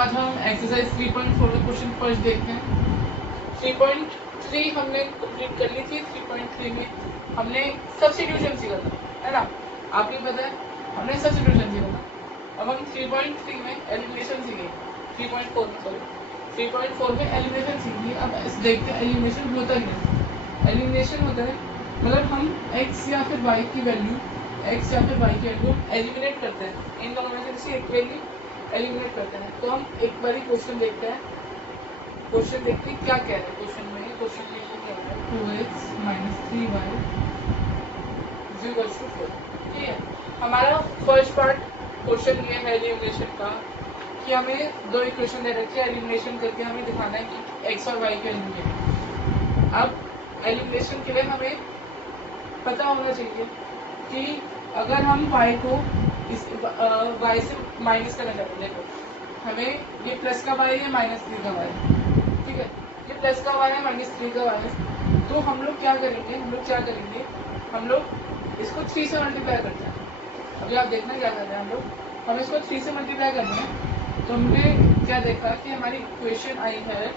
आज हम एक्सरसाइज 3.4 का क्वेश्चन फर्स्ट देखते हैं। 3.3 हमने कंप्लीट कर ली थी। 3.3 में हमने सब्स्टिट्यूशन सीखा था, है ना। आपको पता है हमने सब्स्टिट्यूशन सीखा था। अब हम 3.3 में एलिमिनेशन सीखेंगे। 3.4 में सॉरी 3.4 में एलिमिनेशन सीखेंगे। अब देखते हैं एलिमिनेशन होता क्या है। एलिमिनेशन होता है मतलब हम x या फिर y की वैल्यू एलिमिनेट करते हैं। इन दोनों में से एक वैल्यू एलिमिनेट करते हैं। तो हम एक बारी क्वेश्चन देखते हैं। क्वेश्चन देखते हैं क्या कह रहे हैं क्वेश्चन में क्या है 2x - 3y = 4। ठीक है, हमारा फर्स्ट पार्ट क्वेश्चन ये है एलिमिनेशन का कि हमें दो इक्वेशन दे रखी है। एलिमिनेशन करके हमें दिखाना है कि x और y की वैल्यू क्या है। अब एलिमिनेशन के लिए हमें पता होना चाहिए कि अगर हम y को इस y से माइनस करना चाहते हैं, देखो हमें ये प्लस का y है, माइनस 3 का y है। ठीक है, ये प्लस का y है, माइनस 3 का y है। तो हम लोग क्या करेंगे, हम लोग इसको 3 से मल्टीप्लाई करते हैं। अभी आप देखना क्या कर रहे हैं हम इसको 3 से मल्टीप्लाई कर रहे हैं। तो हमने क्या देखा कि हमारी इक्वेशन आई है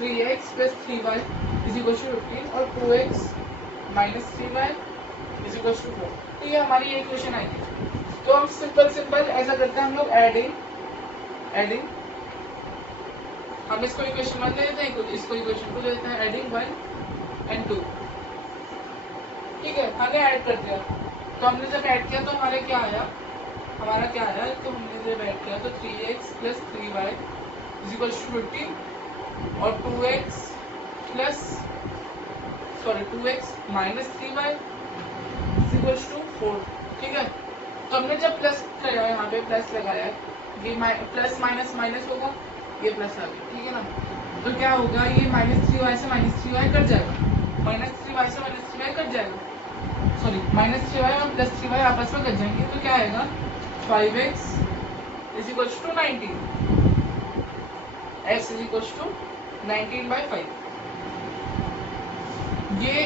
3x + 3y = 15 और 2x - 3y = 4। तो ये हमारी इक्वेशन आई है। तो हम सिंपल ऐसा करते हैं, हम लोग एडिंग हम इसको इक्वेशन 1 ले लेते हैं, इसको इक्वेशन 2 ले लेते हैं। Adding 1 and 2। ठीक है, हमने ऐड कर दिया। तो हमने जब ऐड किया तो हमारा क्या आया, तो हमने जब ऐड किया तो 3x + 3y = 15 और 2x - 3y = 4। ठीक है, तो हमने जब प्लस लगाया, यहाँ पे प्लस लगाया, ये प्लस माइनस माइनस होगा, ये प्लस आ गया। ठीक है ना, तो क्या होगा, ये -3y से -3y कट जाएगा, -3y से -3y कट जाएगा, सॉरी -3y और +3y आपस में कट जाएंगे। तो क्या आएगा 5x = 19, x = 19/5। ये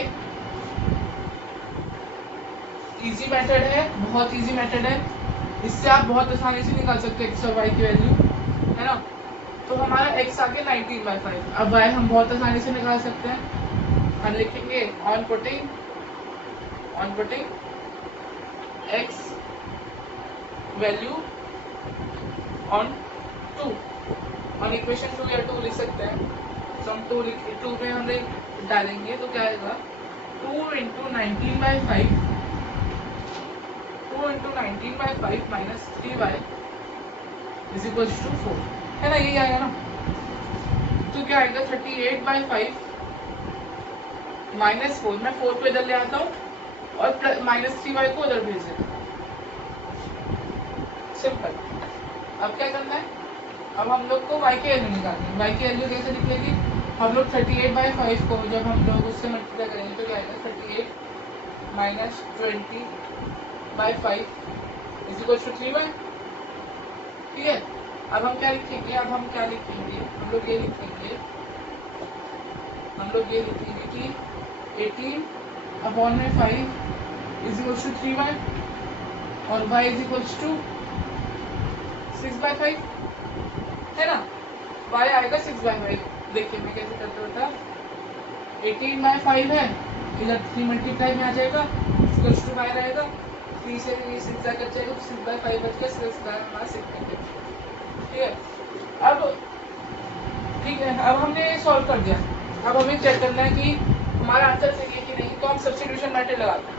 इजी मेथड है, बहुत इजी मेथड है। इससे आप बहुत आसानी से निकाल सकते हैं x और y की वैल्यू, है ना। तो हमारा x आ गया 19/5। अब y हम बहुत आसानी से निकाल सकते हैं। हम लिखेंगे on putting x value on 2 on equation 2 या 2 लिख सकते हैं। तो हम 2 में हम डालेंगे तो क्या आएगा 2 × 19/5 -3y = 4, है ना, यही आएगा ना। तो क्या आएगा 38/5 -4, मैं 4 को इधर ले आता हूँ और -3y को उधर भेज देता हूँ। सिंपल। अब क्या करना है, अब हम लोग को y की वैल्यू निकालनी है। y की वैल्यू कैसे निकलेगी, हम लोग 38/5 को जब हम लोग उससे मल्टीप्लाई करेंगे तो क्या आएगा 38 - 20/5 = 3y। ठीक है, अब हम क्या लिखेंगे, हम लोग ये लिखेंगे कि 18/5 = 3y और y = 6/5, है ना। y आएगा 6/5। देखिए मैं कैसे करता था, 18/5 है, इधर 3 मल्टीप्लाई में आ जाएगा, = y रहेगा, 3 से 6 कट जाएगा, तो 6/5 बच गया, 6 ठीक है। अब हमने सॉल्व कर दिया। अब हमें चेक करना है कि हमारा आंसर सही है कि नहीं। तो हम सब्स्टिट्यूशन मेथड लगाते हैं।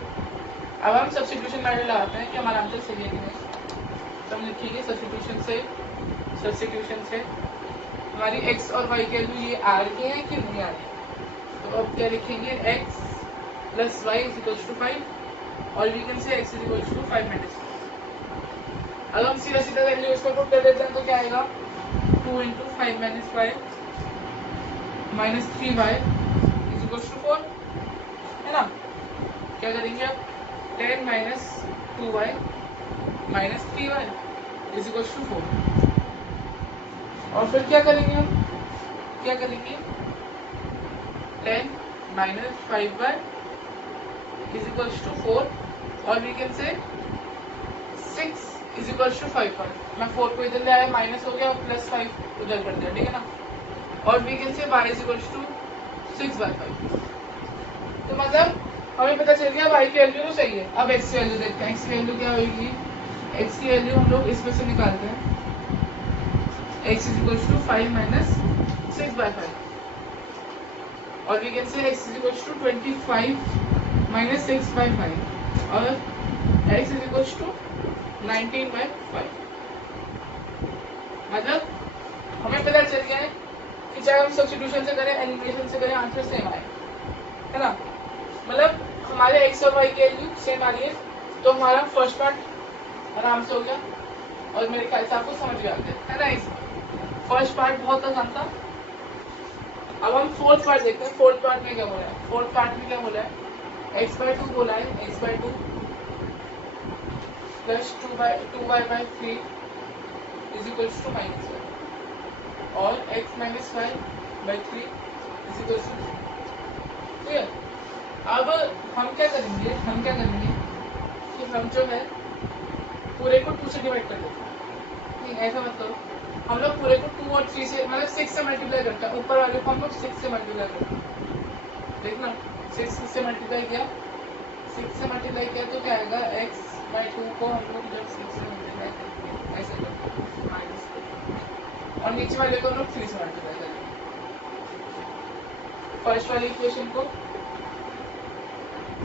अब हम सब्स्टिट्यूशन मेथड लगाते हैं कि हमारा आंसर सही है कि नहीं। तो हम लिखेंगे सब्स्टिट्यूशन से हमारी x और y की वैल्यू ये आ रही है कि नहीं आ रही है। तो अब क्या लिखेंगे, x + y = 5 और वी कैन से x = 5 - 6। अब हम सीधा वैल्यू इसको पुट कर देते हैं तो क्या आएगा 2 × 5 - 5 -3y = 4, है ना। क्या करेंगे अब 10 - 2y - 3y = 4। और फिर क्या करेंगे 10 - 5y = 4 और वी कैन से 6 इज इक्वल टू 5 मैं 4 को इधर ले आया, माइनस हो गया और प्लस 5 उधर कर दिया, ठीक है ना। और we can say y is equal to 6/5। तो मतलब हमें पता चल गया y की वैल्यू तो सही है। अब x की वैल्यू देखते हैं, x की वैल्यू क्या होगी। x की वैल्यू हम लोग इसमें से निकालते हैं, x is equal to 5 minus 6/5 और we can say x is equal to 25 minus 6/5 और x इज इक्वल टू 19/5। मतलब हमें पता चल गया है कि चाहे हम सब्स्टिट्यूशन से करें, एलिमिनेशन से करें, आंसर सेम आए, है ना। मतलब हमारे x और y की वैल्यू सेम आ रही है, तो हमारा फर्स्ट पार्ट आराम से हो गया और मेरे ख्याल से आपको समझ गया है ना। इस फर्स्ट पार्ट बहुत आसान था। अब हम फोर्थ पार्ट देखते हैं। फोर्थ पार्ट में क्या बोला है, फोर्थ पार्ट में क्या बोला है, x/2 बोला है, x/2 plus 2y/3 is equal to -1 और x minus y/3 is equal to. Clear. अब हम क्या करेंगे, कि हम जो है पूरे को 2 से डिवाइड कर देते हैं। नहीं ऐसा मत करो, हम लोग पूरे को 2 और 3 से मतलब 6 से मल्टीप्लाई करते हैं। ऊपर वाले को हम लोग 6 से मल्टीप्लाई करते हैं। देखना 6 से मल्टीप्लाई किया, 6 से मल्टीप्लाई किया तो क्या आएगा, x/2 को हम लोग जब 6 से मल्टीप्लाई करेंगे ऐसे करते हैं, और नीचे वाले को हम लोग 3 से मल्टीप्लाई करेंगे। फर्स्ट वाली इक्वेशन को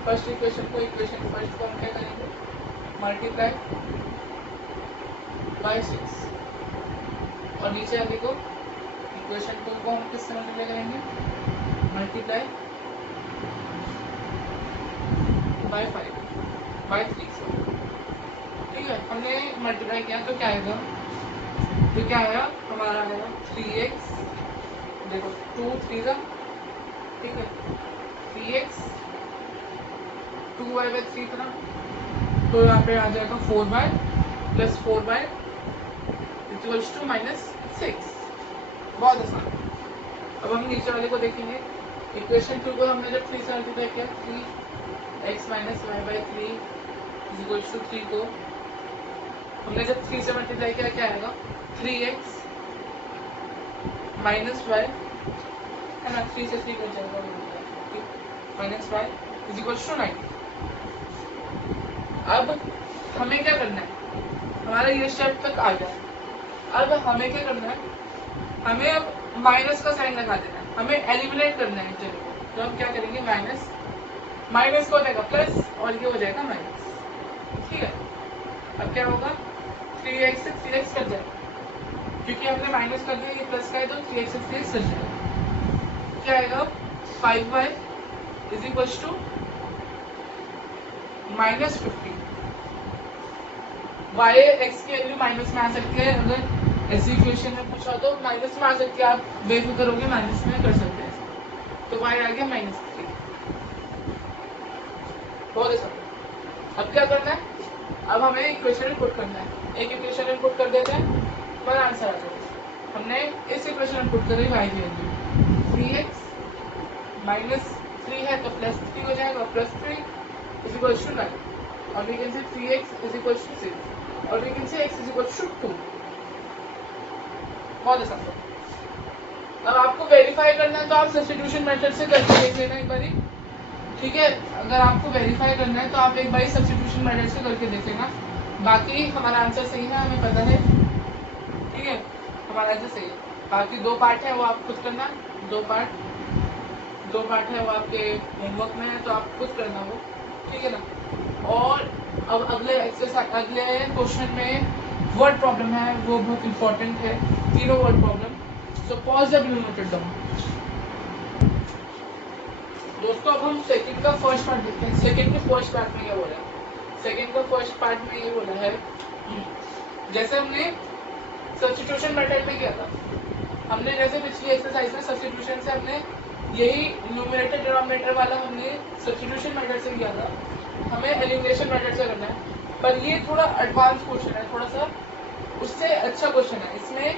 इक्वेशन फर्स्ट को हम क्या करेंगे, मल्टीप्लाई बाय 6 और नीचे वाले को इक्वेशन टू को हम किससे मल्टीप्लाई करेंगे, मल्टीप्लाई बाय 3। ठीक है, हमने मल्टीप्लाई किया तो क्या आएगा, तो क्या आया हमारा आएगा 3x, देखो 2 3 का, ठीक है 3x 2y/3 था, तो यहाँ पे आ जाएगा 4y plus 4y equals to -6। बहुत आसान। अब हम नीचे वाले को देखेंगे। इक्वेशन 2 को हमने जब 3 से मल्टीप्लाई किया, 3x minus y/3 is equals to 3 को हमने जब 3 से मल्टीप्लाई किया, क्या आएगा 3x माइनस y, है ना, 3 से 3 कट जाएगा, minus y is equals to 9। अब हमें क्या करना है, हमारा ये स्टेप तक आ गया। अब हमें क्या करना है, हमें अब माइनस का साइन लगा देना है, हमें एलिमिनेट करना है चलो। तो हम क्या करेंगे, माइनस को हो जाएगा प्लस और ये हो जाएगा माइनस, ठीक है। अब क्या होगा, 3x से 3x कट जाएगा, क्योंकि हमने माइनस कर दिया, ये प्लस का है तो 3x से 3x कट जाएगा। क्या आएगा 5y is equal to -15। y x की वैल्यू माइनस में आ सकती है, अगर ऐसी इक्वेशन में पूछा तो माइनस में आ सकती है, आप बेफिक्र होगे माइनस में कर सकते हैं। तो y आ गया -3। बहुत आसान। अब क्या करना है, अब हमें इक्वेशन पुट करना है। एक इक्वेशन पुट कर देते हैं, हमारा आंसर आ जाएगा। हमने इस इक्वेशन में पुट करी y की वैल्यू 3x -3 है तो +3 हो जाएगा, +3 इज इक्वल टू 9 और वी कैन से 3x इज इक्वल टू 6 और we can say x is equal to 2। बहुत आसान। अब आपको वेरीफाई करना है तो आप सब्स्टिट्यूशन मेथड से करके देख लेना एक बारी, ठीक है। अगर आपको वेरीफाई करना है तो आप एक बारी सब्स्टिट्यूशन मेथड से करके देख लेना। बाकी हमारा आंसर सही है, हमें पता है, ठीक है, हमारा आंसर सही है। बाकी 2 पार्ट है वो आप खुद करना, 2 पार्ट है वो आपके होमवर्क में है, तो आप खुद करना वो, ठीक है ना। और अब अगले क्वेश्चन में वर्ड प्रॉब्लम है, वो बहुत इंपॉर्टेंट है, 3 word problem. So pause the video, note it down. दोस्तों अब हम सेकंड का फर्स्ट पार्ट देखते हैं। सेकंड के फर्स्ट पार्ट में क्या बोला है, सेकंड का फर्स्ट पार्ट में ये बोला है, जैसे हमने सब्स्टिट्यूशन मेथड में किया था, हमने जैसे पिछली एक्सरसाइज में सब्स्टिट्यूशन से हमने यही न्यूमरेटर डिनोमिनेटर वाला हमने सब्स्टिट्यूशन मेथड से किया था, हमें एलिमिनेशन मेथड से करना है। पर ये थोड़ा एडवांस क्वेश्चन है, थोड़ा सा उससे अच्छा क्वेश्चन है। इसमें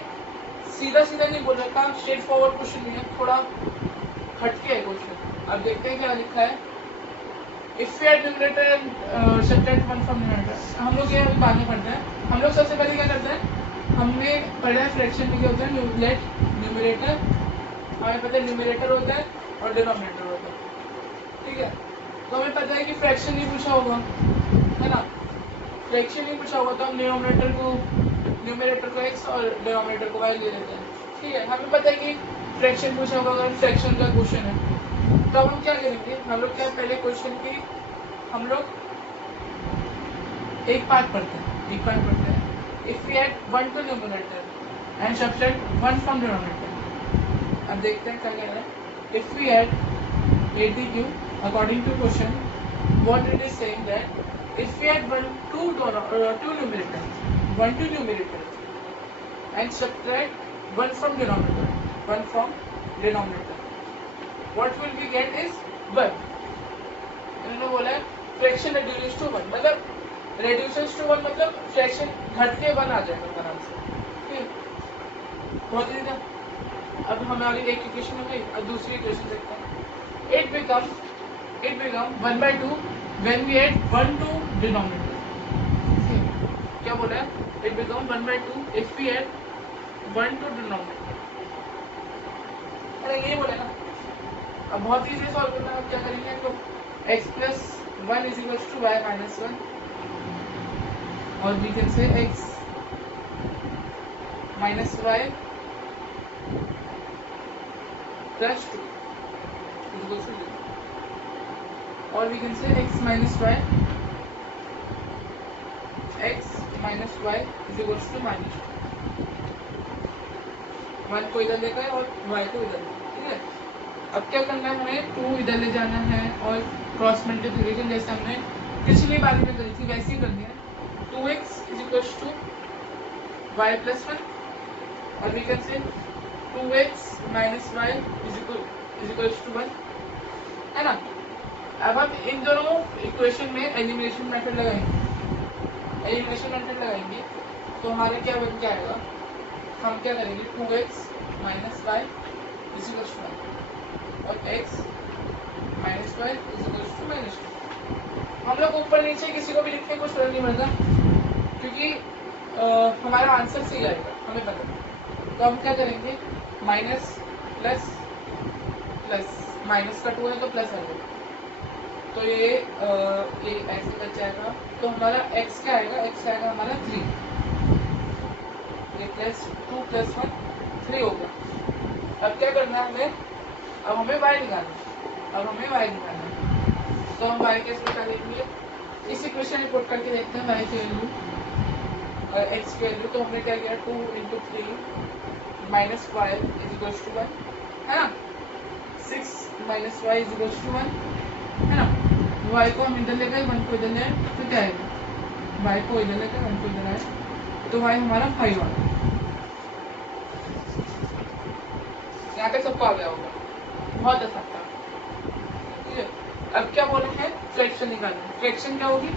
सीधा नहीं बोल रखा, स्ट्रेट फॉरवर्ड क्वेश्चन नहीं है, थोड़ा हटके है क्वेश्चन। अब देखते हैं क्या लिखा है। If we are numerator and subtract 1 from numerator, हम लोग ये अभी बाद में पढ़ते हैं। हम लोग सबसे पहले क्या करते हैं, हमने पढ़ा है फ्रैक्शन में क्या होता है, लेट न्यूमरेटर, हमें पता है न्यूमरेटर होता है और डिनोमिनेटर होता है, ठीक है। तो हमें पता है कि फ्रैक्शन नहीं पूछा होगा, है ना, फ्रैक्शन नहीं पूछा होगा तो हम न्यूमरेटर को x और डिनोमिनेटर को y ले लेते हैं, ठीक है। हमें पता है कि फ्रैक्शन पूछा होगा, अगर फ्रैक्शन का क्वेश्चन है तो हम क्या करेंगे, हम लोग क्या पहले क्वेश्चन की हम लोग एक पार्ट पढ़ते हैं, if we add 1 to numerator and subtract 1 from denominator. अब देखते हैं क्या कह रहा है, if we add 80q according to question, what it is saying that if we add 1 to numerator and subtract 1 from denominator, what will we get is 1। इन्होंने बोला है फ्रैक्शन reduces to 1, मतलब reduces to 1 मतलब fraction घट के 1 आ जाएगा आराम से, ठीक है। बहुत ही था। अब हमारी एक इक्वेशन हो गई, अब दूसरी इक्वेशन देखते हैं। It become 1/2 when we add 1 to denominator। क्या बोला है, it become 1/2 if we add 1 to denominator। अरे ये बोला ना। अब बहुत इजी सॉल्व करना है, अब क्या करेंगे, तो x plus 1 is equals to y minus 1, और we can say x minus y plus 2 is equals to 0, or we can say x minus y is equals to minus 2। 1 को इधर लेकर और y को इधर, ठीक है। अब क्या करना है, हमें 2 इधर ले जाना है और क्रॉस मल्टीप्लिकेशन जैसे हमने पिछली बार में करी थी वैसे ही करनी है। 2x is equals to y plus 1, और we can say 2x minus y is equals to 1, है ना। अब हम इन दोनों इक्वेशन में एलिमिनेशन मेथड लगाएंगे, तो हमारे क्या बन के आएगा, हम क्या करेंगे, 2x minus y is equals to 1 और x minus y is equals to minus 2। हम लोग ऊपर नीचे किसी को भी लिखने कुछ फर्क नहीं पड़ता, क्योंकि हमारा आंसर सही आएगा, हमें पता है। तो हम क्या करेंगे, माइनस प्लस प्लस, माइनस का 2 है तो प्लस आएगा, तो ये ऐसे बच जाएगा। तो हमारा x क्या आएगा, x आएगा हमारा 3, ये प्लस 2 प्लस 1 3 होगा। अब क्या करना है हमें, अब हमें y निकालना है, तो हम y कैसे निकालेंगे, इस इक्वेशन में पुट करके देखते हैं y की वैल्यू और x की वैल्यू। तो हमने क्या किया, 2 into 3 minus y is equals to 1, है ना, 6 minus y is equals to 1, है ना। y को हम इधर ले गए, 1 को इधर ले आए, तो क्या आएगा, y को इधर ले गए, 1 को इधर आए, तो y हमारा 5 आ गया। यहाँ तक सबको आ गया होगा, बहुत आसान था, ठीक है। अब क्या बोले हैं, फ्रैक्शन निकालना। फ्रैक्शन क्या होगी,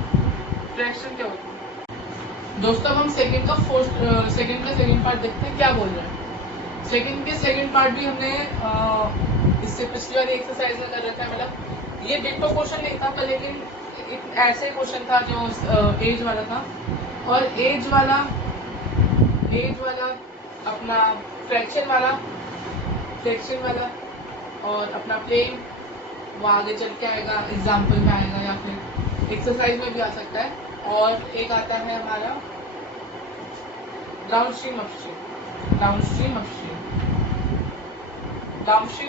दोस्तों अब हम सेकंड का सेकंड पार्ट देखते हैं क्या बोल रहे हैं। सेकंड पार्ट भी हमने इससे पिछली वाली एक्सरसाइज में कर रखा है, मतलब ये डिक्टो क्वेश्चन नहीं था, लेकिन एक ऐसे क्वेश्चन था जो एज वाला था, और एज वाला अपना फ्रैक्शन वाला और अपना प्लेन वो आगे चल के आएगा, एग्जाम्पल में आएगा या फिर एक्सरसाइज में भी आ सकता है। और एक आता है हमारा डाउनस्ट्रीम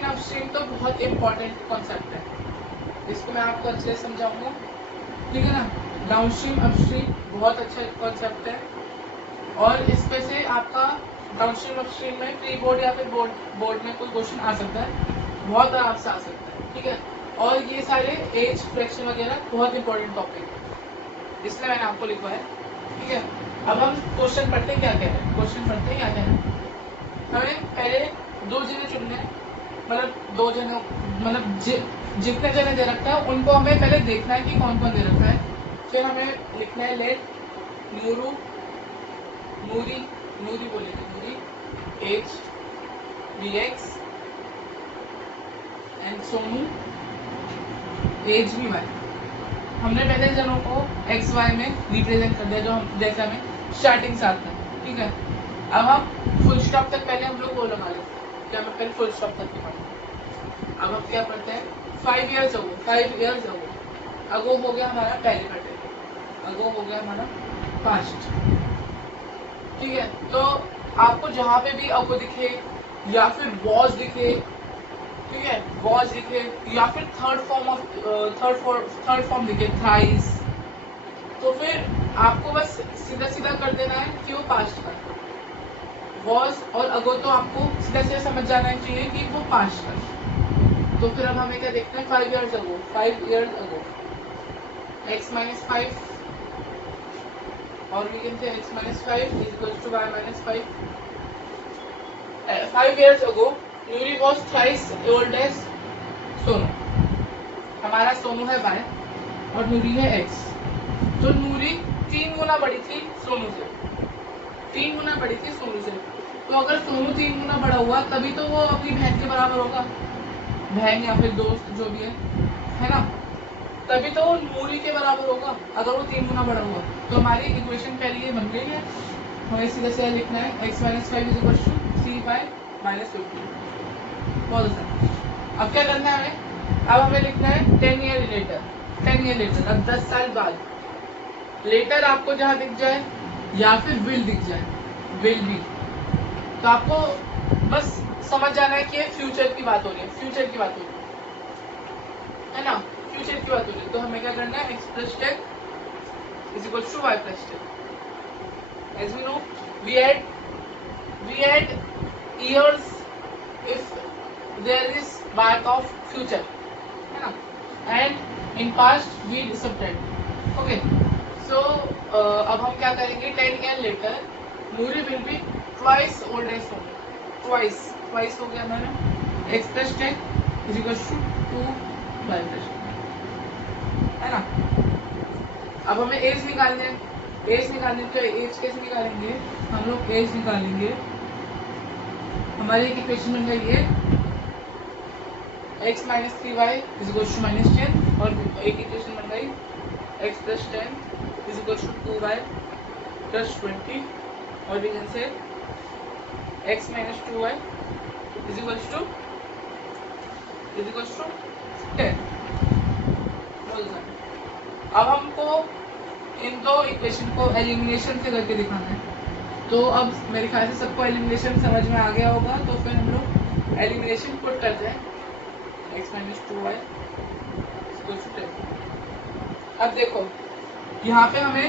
अपस्ट्रीम तो बहुत इम्पोर्टेंट कॉन्सेप्ट है, इसको मैं आपको अच्छे से समझाऊंगा, ठीक है ना। डाउनस्ट्रीम अपस्ट्रीम बहुत अच्छा कॉन्सेप्ट है, और इसमें से आपका डाउनस्ट्रीम अपस्ट्रीम में प्री बोर्ड या फिर बोर्ड में कोई क्वेश्चन आ सकता है, बहुत आराम से आ सकता है, ठीक है। और ये सारे एज फ्रैक्शन वगैरह बहुत इंपॉर्टेंट टॉपिक है, इसलिए मैंने आपको लिखवाया, ठीक है। अब हम क्वेश्चन पढ़ते हैं क्या कह रहे हैं, हमें पहले 2 जने चुनने हैं, मतलब जितने जने दे रखा है उनको हमें पहले देखना है कि कौन कौन दे रखा है। फिर हमें लिखना है लेट नूरी बोलेंगे, एज dx एंड सोनू एज भी y, हमने पहले जनों को एक्स वाई में रिप्रेजेंट कर दिया, जो हम जैसे हमें स्टार्टिंग से आता है, ठीक है। अब हम फुल स्टॉप तक पहले हम लोग वो लगा लेते हैं, क्या मैं पहले फुल स्टॉप तक पढ़ेंगे। अब हम क्या पढ़ते हैं, 5 years ago, 5 years ago, अगो हो गया हमारा पहले पढ़ते, अगो हो गया हमारा पास्ट, ठीक है। तो आपको जहाँ पे भी अगो दिखे या फिर वॉज दिखे, ठीक है, वॉज दिखे या फिर थर्ड फॉर्म दिखे, थ्राइस, तो फिर आपको बस सीधा सीधा कर देना है कि वो पास्ट का, वॉज और अगो तो आपको सीधा सीधा समझ जाना चाहिए कि वो पास्ट का। तो फिर अब हमें क्या देखना है, 5 years ago, 5 years ago, x minus 5, और we can say x minus 5 is equals to y minus 5. 5 years ago, Nuri was twice old as Sonu. हमारा सोनू है y और नूरी है x। तो नूरी 3 गुना बड़ी थी सोनू से, 3 गुना बड़ी थी सोनू से। तो अगर सोनू 3 गुना बड़ा हुआ तभी तो वो अपनी बहन के बराबर होगा, बहन या फिर दोस्त जो भी है ना, तभी तो वो नूरी के बराबर होगा अगर वो 3 गुना बड़ा हुआ। तो हमारी इक्वेशन पहले ये बन गई है, हमें सीधा सीधा लिखना है x minus 5 is equal to c/- 50। बहुत आसान। अब क्या करना है हमें, अब हमें लिखना है 10 year later, 10 year later, अब 10 साल बाद। लेटर आपको जहाँ दिख जाए या फिर विल दिख जाए, विल भी, तो आपको बस समझ जाना है कि ये फ्यूचर की बात हो रही है, फ्यूचर की बात हो रही है ना, फ्यूचर की बात हो रही है। तो हमें क्या करना है, x plus 10 is equal to y plus 10. As we know, we add years if there is part of future, है ना, and in past we subtract. Okay, so अब हम क्या करेंगे, 10 year later Nuri will be twice old as Sonu, twice हो गया हमारा, x plus 10 is equal to 2y plus 10, है ना। अब हमें एज निकालने हैं, एज निकालने तो एज कैसे निकालेंगे, हम लोग एज निकालेंगे, हमारी एक इक्वेशन बन गई है x minus 3y is equal to minus 10, और एक इक्वेशन बन गई x plus 10 is equal to 2y plus 20, और we can say x minus 2y is equal to 10। अब हमको इन दो इक्वेशन को एलिमिनेशन से करके दिखाना है। तो अब मेरे ख्याल से सबको एलिमिनेशन समझ में आ गया होगा, तो फिर हम लोग एलिमिनेशन पुट करते हैं, x minus 2y is equal to 10। अब देखो यहाँ पे हमें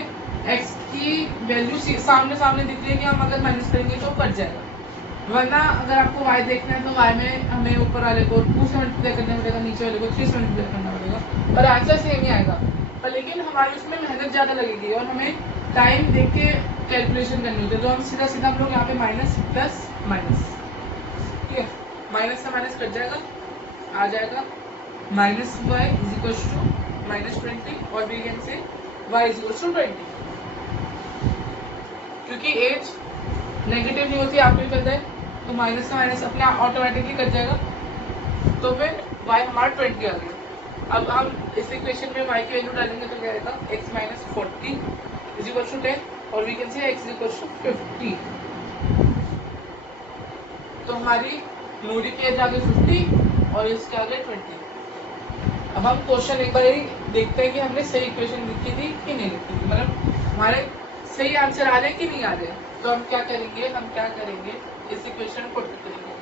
x की वैल्यू सामने सामने दिख रही है कि हम अगर माइनस करेंगे तो कट जाएगा, वरना अगर आपको y देखना है तो y में हमें ऊपर वाले को 2 से मल्टीप्लाई करना पड़ेगा, नीचे वाले को 3 से मल्टीप्लाई करना पड़ेगा, और आंसर सेम ही आएगा, पर लेकिन हमारी उसमें मेहनत ज़्यादा लगेगी और हमें टाइम देख के कैलकुलेशन करनी होती है। तो हम सीधा सीधा हम लोग यहाँ पे माइनस प्लस माइनस, ठीक है, माइनस से माइनस कट जाएगा, आ जाएगा minus y is equal to minus 20, और we can say y is equal to 20, क्योंकि एज नेगेटिव नहीं होती, आप भी करते हैं, तो माइनस का माइनस अपने ऑटोमेटिकली कट जाएगा, तो फिर वाई हमारा 20 आ गया। अब हम इस इक्वेशन में y की वैल्यू डालेंगे तो क्या आएगा, x minus 40 is equal to 10, और we can say x is equal to 50। तो हमारी नूरी की एज आ गई 50 और इसके आगे 20। अब हम क्वेश्चन एक बार ही देखते हैं कि हमने सही इक्वेशन लिखी थी कि नहीं लिखी थी, मतलब हमारे सही आंसर आ रहे हैं कि नहीं आ रहे। तो हम क्या करेंगे, इस इक्वेशन को पुट करेंगे,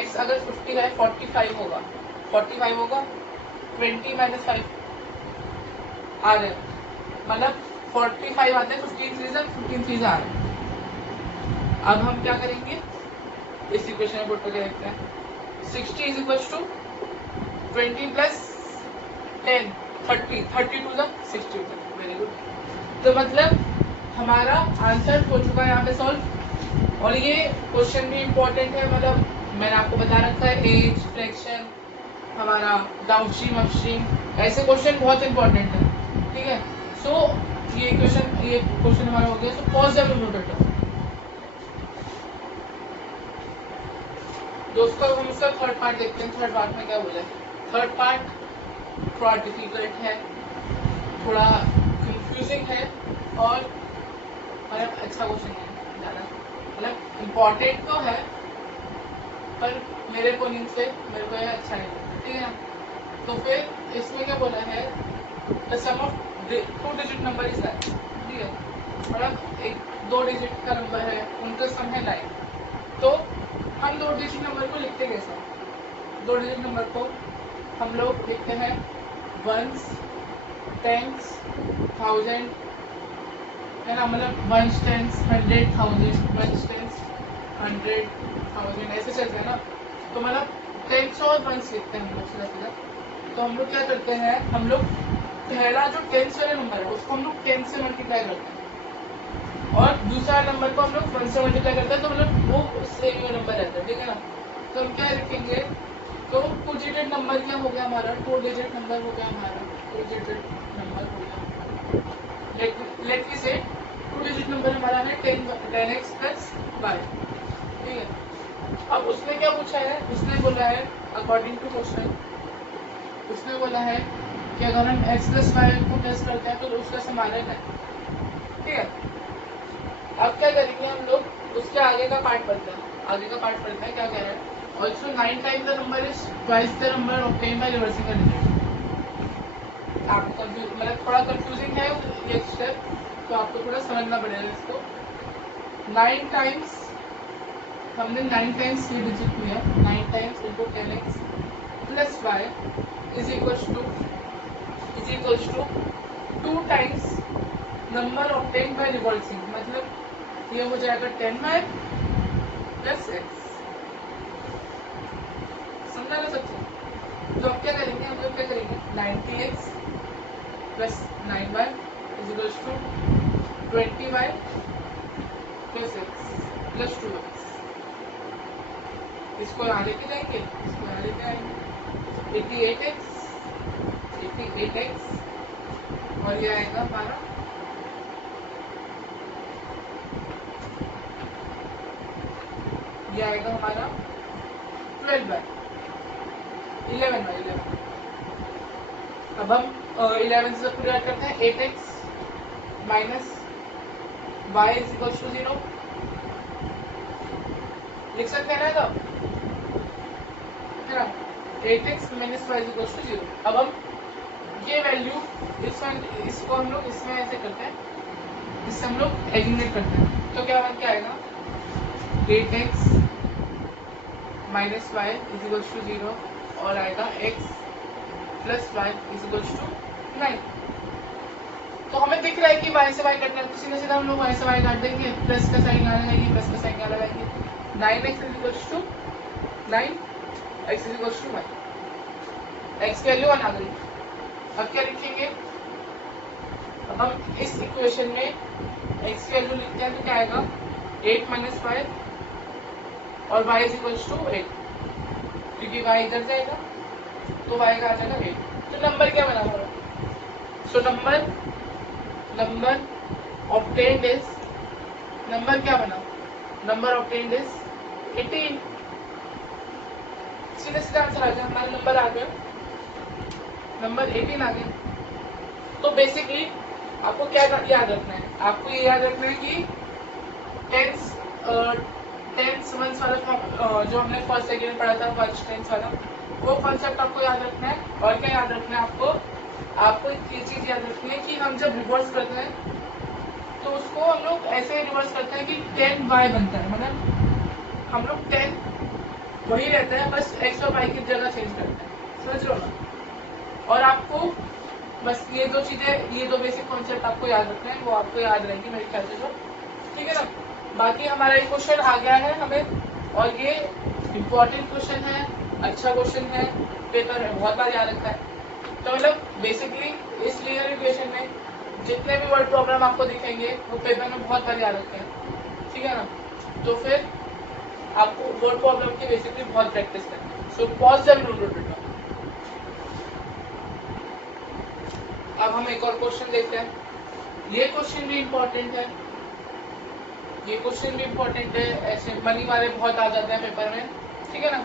x अगर 50 है 45 होगा, 20 minus 5 आ रहे हैं, मतलब 45 आते हैं, 15 3 आ रहे हैं। अब हम क्या करेंगे, इस इक्वेशन में पुट करके देखते हैं, 60 is equal to 20 plus 10 30 32 जा 60, वेरी गुड। तो मतलब हमारा आंसर हो चुका है यहाँ पे सॉल्व, और ये क्वेश्चन भी इम्पोर्टेंट है, मतलब मैंने आपको बता रखा है एज, फ्रैक्शन, हमारा डाउनस्ट्रीम अपस्ट्रीम, ऐसे क्वेश्चन बहुत इंपॉर्टेंट है, ठीक है। सो ये क्वेश्चन हमारा हो गया। सो पॉज द न्यूमरेटर, दोस्तों हम उसका थर्ड पार्ट देखते हैं, थर्ड पार्ट में क्या बोला है। थर्ड पार्ट थोड़ा डिफिकल्ट है, थोड़ा कंफ्यूजिंग है और मतलब अच्छा क्वेश्चन है, ज़्यादा मतलब इम्पोर्टेंट तो है पर मेरे ओपिनियन से मेरे को यह अच्छा नहीं लगता, ठीक है ना। तो फिर इसमें क्या बोला है, the sum of 2 digit number is that, ठीक है, मतलब एक 2 डिजिट का नंबर है, उनका सम है 9। तो हम 2 डिजिट नंबर को लिखते कैसे हैं? 2 डिजिट नंबर को हम लोग लिखते हैं वंस, टेंस, थाउजेंड, है ना, मतलब वंस, टेंस, 100, 1000, वंस, टेंस, 100, 1000 ऐसे चलते हैं ना। तो मतलब टेंस और वंस लिखते हैं हम लोग सीधा। तो हम लोग क्या करते हैं, हम लोग पहला जो टेंस वाला नंबर है उसको हम लोग 10 से मल्टीप्लाई करते हैं और दूसरा नंबर को हम लोग 1 से मल्टीप्लाई करते हैं, तो मतलब वो सेम नंबर रहता है, ठीक है ना। तो हम क्या लिखेंगे, तो 2 डिजिट नंबर क्या हो गया हमारा, 2 डिजिट नंबर हो गया हमारा, 2 डिजिट नंबर हो गया, लेट मी से 2 डिजिट नंबर हमारा है 10x प्लस y, ठीक है। अब उसने क्या पूछा है, उसने बोला है अकॉर्डिंग टू क्वेश्चन, उसने बोला है कि अगर हम x प्लस वाई को प्लस करते हैं तो उसका समाधान है, ठीक है। अब क्या करेंगे हम लोग, उसके आगे का पार्ट पढ़ते हैं, आगे का पार्ट पढ़ते हैं क्या कह रहा है। Also 9 times the number is twice the number obtain by reversing the digit. आपको मतलब थोड़ा कंफ्यूजिंग है ये स्टेप, तो आपको थोड़ा समझना पड़ेगा इसको। 9 टाइम्स, हमने 9 टाइम्स ये डिजिट लिया, 9 times into 10x plus y is equals to 2 times number obtain by reversing, मतलब ये हो जाएगा 10y प्लस x, समझा ना सबसे। तो अब क्या करेंगे, हम लोग क्या करेंगे, 90x plus 9y is equals to 20y plus x plus 2x। इसको यहाँ लेके जाएंगे, इसको यहाँ लेके आएंगे, 88x और ये आएगा हमारा ये आएगा हमारा 12y 11y। अब हम 11 से पूरा करते हैं, 8x minus y is equal to 0, लिख सकते हैं ना, तो 8x minus y is equal to 0। अब हम ये वैल्यू इसको हम लोग इसमें ऐसे करते हैं, इससे हम लोग एलिमिनेट करते हैं, तो क्या बन के आएगा 8x minus y is equal to 0 और आएगा x plus y is equal to 9। तो हमें दिख रहा है कि y से y कटना है, तो सीधा सीधा हम लोग y से y काट देंगे, प्लस का साइन आना है, प्लस का साइन आना है, 9x is equal to 9, x is equal to 1, x की वैल्यू 1 आ गई। अब क्या लिखेंगे, अब हम इस इक्वेशन में x की वैल्यू लिखते हैं, तो क्या आएगा 8 माइनस 5 और y इज इक्वल टू 8, क्योंकि y इधर जाएगा तो y का आ जाएगा 8। तो नंबर क्या बना हमारा, so number obtained is, number क्या बना, नंबर ऑब्टेन्ड इज 18। सीधा सीधा आंसर आ गया, हमारा नंबर आ गया, नंबर 18 आ गया। तो बेसिकली आपको क्या याद रखना है, आपको ये याद रखना है कि टेंस वंस वाला जो हमने फर्स्ट सेकेंड में पढ़ा था, फर्स्ट टेंस वाला, वो कॉन्सेप्ट आपको याद रखना है। और क्या याद रखना है आपको ये चीज याद रखनी है कि हम जब रिवर्स करते हैं तो उसको हम लोग ऐसे रिवर्स करते हैं कि 10y बनता है, मतलब हम लोग 10 वही रहता है, बस x और y की जगह चेंज करते हैं, समझ लो ना। और आपको बस ये दो चीजें, ये दो बेसिक कॉन्सेप्ट आपको याद रखना है, वो आपको याद रहेंगी मेरे ख्याल से, जो ठीक है ना। बाकी हमारा ये क्वेश्चन आ गया है हमें, और ये इम्पोर्टेंट क्वेश्चन है, अच्छा क्वेश्चन है, पेपर में बहुत बार याद रखा है। तो मतलब बेसिकली इस लीनियर इक्वेशन में जितने भी वर्ड प्रॉब्लम आपको दिखेंगे वो पेपर में बहुत बार याद रखते हैं, ठीक है ना। तो फिर आपको वर्ड प्रॉब्लम की बेसिकली बहुत प्रैक्टिस करनी है। So pause the video. अब हम एक और क्वेश्चन देखते हैं, ये क्वेश्चन भी इम्पोर्टेंट है, ये क्वेश्चन भी इम्पोर्टेंट है, ऐसे मनी वाले बहुत आ जाते हैं पेपर में, ठीक है ना।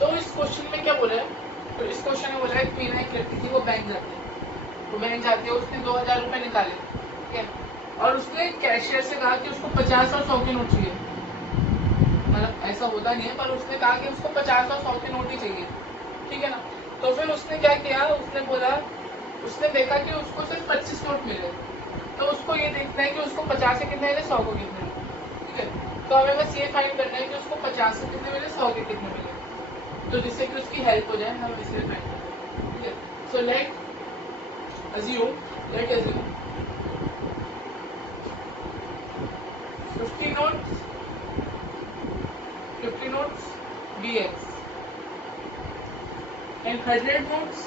तो इस क्वेश्चन में क्या बोला है, तो इस क्वेश्चन में बोला है मीना एक लड़की थी, वो बैंक जाती है, वो बैंक जाती है, उसने 2000 रुपए निकाले, ठीक है, और उसने कैशियर से कहा कि उसको 50 और 100 के नोट चाहिए, मतलब ऐसा होता नहीं है, पर उसने कहा कि उसको 50 और 100 के नोट ही चाहिए, ठीक है ना। तो फिर उसने क्या किया, उसने बोला, उसने देखा कि उसको सिर्फ 25 नोट मिले, तो उसको ये देखना है कि उसको 50 के कितने मिले, 100 को कितने मिले, ठीक है। तो हमें बस ये फाइंड करना है कि उसको 50 के कितने मिले, 100 के कितने मिले, तो जिससे कि उसकी हेल्प हो जाए, हम इसे फाइंड करते हैं, ठीक है। So let assume 50 notes, 50 notes dx and 100 notes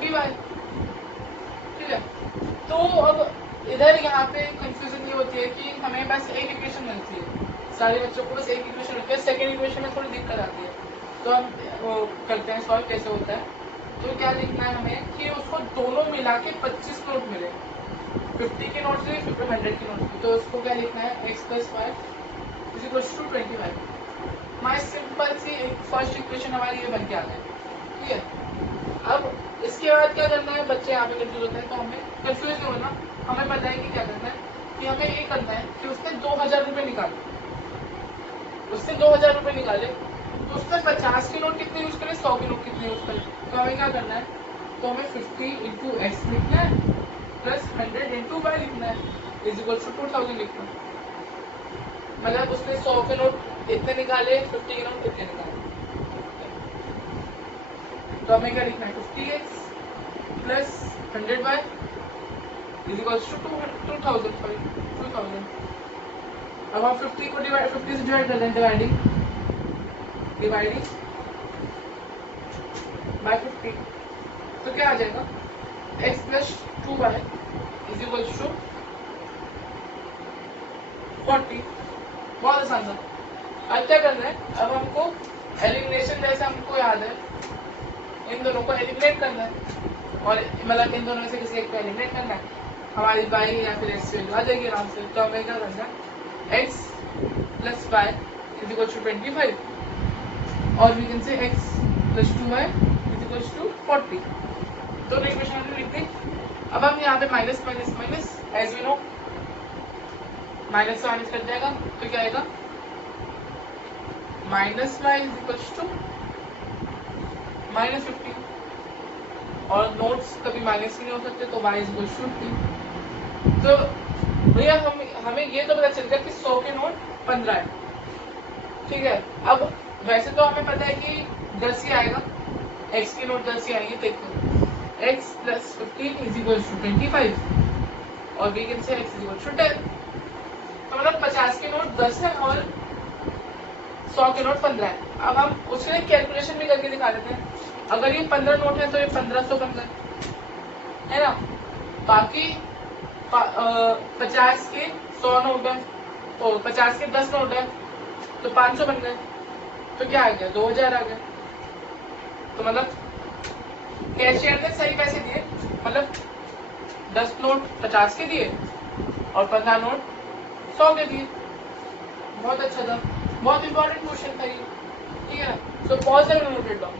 dy, ठीक है। तो अब इधर यहाँ पे कंफ्यूजन ये होती है कि हमें बस एक इक्वेशन मिलती है, सारे बच्चों को बस एक इक्वेशन मिलती है, सेकेंड इक्वेशन में थोड़ी दिक्कत आती है, तो हम वो करते हैं सॉल्व कैसे होता है। तो क्या लिखना है हमें कि उसको दोनों मिला के 25 नोट मिले, 50 के नोट से 100 के नोट से, तो उसको क्या लिखना है, x + y = 25। My simple see first equation हमारी ये बन के आ गई, ठीक है। अब इसके बाद क्या करना है, बच्चे यहाँ पे कंफ्यूज होते हैं, तो हमें कंफ्यूज नहीं होना, हमें पता है कि क्या करना है, कि हमें ये करना है कि उसने 2000 रुपये निकाले, उसने 2000 रुपये निकाले, तो उसने 50 के नोट कितने यूज करे, 100 के नोट कितने यूज करे, तो हमें क्या करना है, तो हमें 50 × x लिखना है प्लस 100 × y लिखना है = 2000 लिखना है, मतलब उसने 100 के नोट इतने निकाले, 50 के नोट इतने निकाले, तो हमें क्या लिखना है, 50x प्लस 100y = 2000। अब हम 50 को 50 से डिवाइड कर दें, डिवाइडिंग बाय 50, तो क्या आ जाएगा, x + 2y = 40। बहुत आसान था। अब क्या करना है, अब हमको एलिमिनेशन जैसे हमको याद है, इन दोनों को एलिमिनेट करना है, और मतलब इन दोनों में से किसी एक को एलिमिनेट करना है, हमारी y या फिर x वैल्यू आ जाएगी आराम से। तो हमें क्या करना है, x + y = 25, और we can say x + 2y = 40। दोनों इक्वेशन हमने लिख दी। अब हम यहाँ पे minus minus minus, as we know minus से माइनस कट जाएगा, तो क्या आएगा, -y = -50, और नोट्स कभी माइनस भी नहीं हो सकते, तो y = 50। तो भैया हमें ये तो पता चल गया कि 100 के नोट 15 है, ठीक है। अब वैसे तो हमें पता है कि 10 ही आएगा, x के नोट 10 ही आएंगे, देखो x + 15 = 25, और वी कैन से x = 10, तो मतलब 50 के नोट 10 है और 100 के नोट 15 है। अब हम उसके लिए कैलकुलेशन भी करके दिखा देते हैं, अगर ये 15 नोट है तो ये 1500 बन गए, है ना। बाकी 50 के 100 नोट है, तो 50 के 10 नोट है, तो 500 बन गए, तो क्या आ गया, 2000 आ गया। तो मतलब कैशियर ने सही पैसे दिए, मतलब 10 नोट 50 के दिए और 15 नोट 100 के दिए। बहुत अच्छा था, बहुत इंपॉर्टेंट क्वेश्चन था ये, ठीक है। So pause and note it down.